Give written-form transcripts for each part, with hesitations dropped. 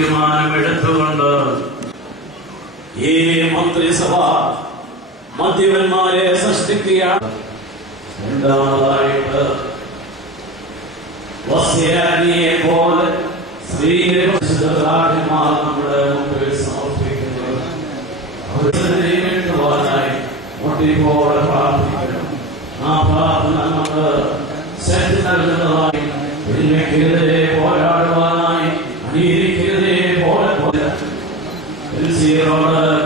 തീരുമാനമെടുത്തുകൊണ്ട് ഈ മന്ത്രിസഭ മദ്യപന്മാരെ സൃഷ്ടിക്കുകയാണ്. രണ്ടാമതായിട്ട് വസ്യാനിയെ പോലെ സ്ത്രീമാർ നമ്മുടെ മുമ്പിൽ സമർപ്പിക്കുന്നത് അവരുവാനായി മുട്ടിപ്പോടെ പ്രാർത്ഥിക്കണം. ആ പ്രാർത്ഥന നമുക്ക് ശക്തി നൽകുന്നതായി തിന്മയ്ക്കെതിരെ പോരാടുവാനായി അനീതിക്കെതിരെ പോരാടുവാൻ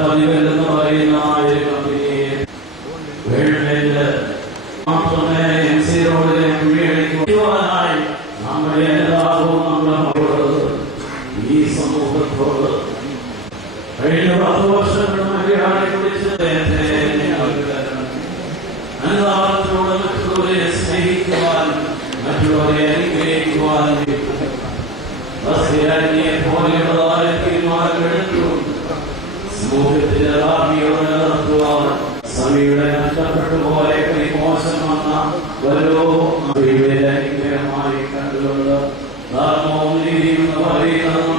പതിവെന്ന് പറയുന്ന മാത്രമേ കുഴിയടിക്കുവാനായി നമ്മുടെ എല്ലാവരും നമ്മുടെ മക്കളോട് ഈ സമൂഹത്തോട് കഴിഞ്ഞ 10 വർഷങ്ങൾ മര്യാദ കുറിച്ച് അനുതാപത്തോട് മറ്റുള്ളവരെ സ്നേഹിക്കുവാൻ മറ്റുള്ളവരെ അനുഗ്രഹിക്കുവാൻ പോലെയുള്ളതായ തീരുമാനങ്ങളെടുത്തു. സമൂഹത്തിന്റെ ഭാവിയോട് നിലനിർത്തുവാൻ സമയുടെ നഷ്ടപ്പെട്ടു പോലെ മോശം വന്ന ഓരോ അനുഗ്രഹമായി കണ്ടുകൊണ്ട് ധർമ്മവും നീതിയും പറയുന്നത്